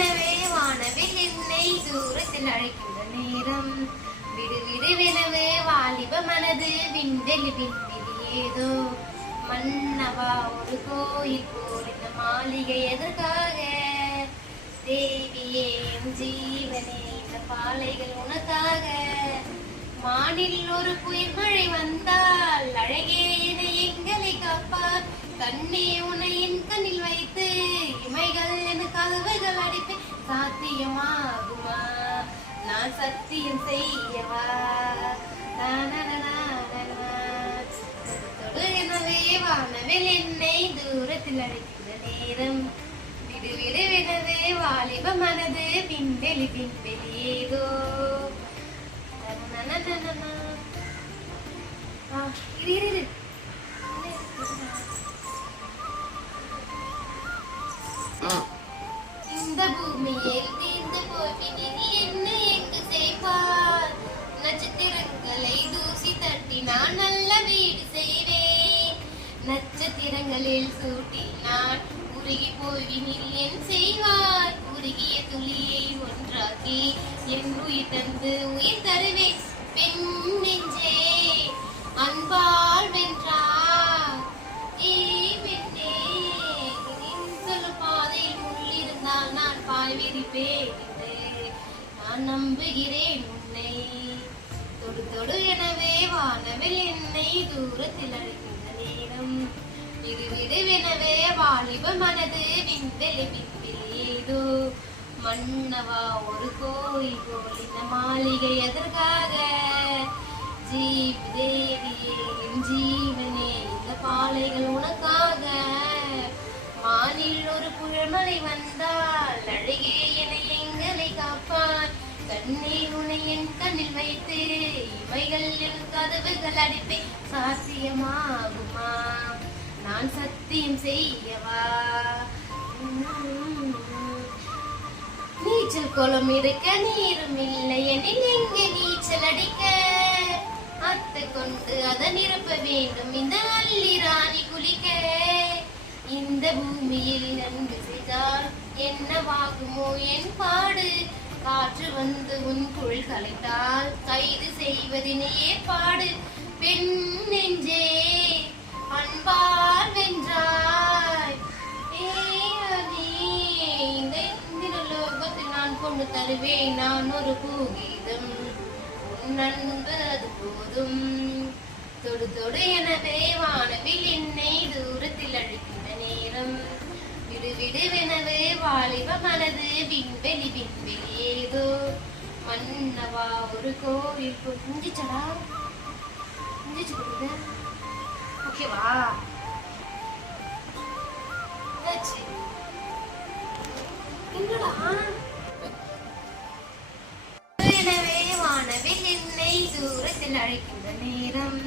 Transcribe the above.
எனவே வானவில் என்னை தூரத்தில் அழைக்கின்ற நேரம் விடு விடுவெனவே வாலிப மனது விண்வெளி விண்வெளி ஏதோ மன்னவா ஒரு கோயில் போல் இந்த மாளிகை எதற்காக தேவியே என் ஜீவனே இந்த பாலைகள் உனக்காக மானில் ஒரு புயல் மழை வந்தால் அழகே என எங்களை காப்பார் கண்ணே உன்னை என் கண்ணில் வைத்து இமைகள் என கதவுகள் அடிப்பேன் சாத்தியமாகுமா நான் சத்தியம் செய்யவா எனவே வானவில் என்னை தூரத்தில் அழைக்கிற நேரம் விடு விடுவெனவே வாலிப மனது விண்வெளி விண்வெளி ஏதோ இரு இந்த பூமியில் தீர்ந்து போகினி என்ன எங்கு செய்வார் நட்சத்திரங்களை தூசி தட்டி நான் நல்ல வீடு செய்வேன் நட்சத்திரங்களில் சூட்டி நான் உருகி போவினில் என் செய்வார் உருகிய துளியை ஒன்றாக்கி என் உயிர் தந்து உயிர் தருவேன் பெண் நெஞ்சே அன்பால் வென்றார் பாதையில் முள்ளிருந்தால் நான் பாய் விரிப்பேன் நான் நம்புகிறேன் உன்னை தொடு தொடு எனவே வானவில் என்னை தூரத்தில் அழைக்கின்ற நேரம் விடு விடுவெனவே வாலிப மனது விண்வெளி விண்வெளி ஏதோ மன்னவா ஒரு கோயில் போல் இந்த மாளிகை எதற்காக தேவியே என் ஜீவனே இந்த பாலைகள் உனக்காக வானில் ஒரு புயல்மழை வந்தால் அழகே என எங்களை காப்பான் கண்ணே உன்னை என் கண்ணில் வைத்து இமைகள் என் கதவுகள் அடிப்பேன் சாத்தியமாகுமா நான் சத்தியம் செய்யவா நீச்சல் குளம் இருக்க நீரும் இல்லை எனில் எங்கே நீச்சல் அடிக்க அத்தை கொண்டு அதை நிரப்ப வேண்டும் இந்த அள்ளி ராணி குளிக்க இந்த பூமியில் நன்கு செய்தால் என்னவாகுமோ என் பாடு காற்று வந்து உன் குள் கலைத்தால் கைது செய்வதின் ஏற்பாடு பெண் நெஞ்சே அன்பால் வென்றாய் இந்த லோகத்தில் நான் கொண்டு தருவேன் நான் ஒரு பூகீதம் உன் அன்பு அது போதும் தொடு தொடு எனவே வானவில் என்னை தூரத்தில் அழைக்கின்ற நேரம் விடு விடுவெனவே வாலிப மனது விண்வெளி விண்வெளி ஏதோ மன்னவா ஒரு கோவில் புரிஞ்சிச்சடா புரிஞ்சிச்சு கொடுங்க ஓகேவா என்னடா எனவே வானவில் என்னை தூரத்தில் அழைக்கின்ற நேரம்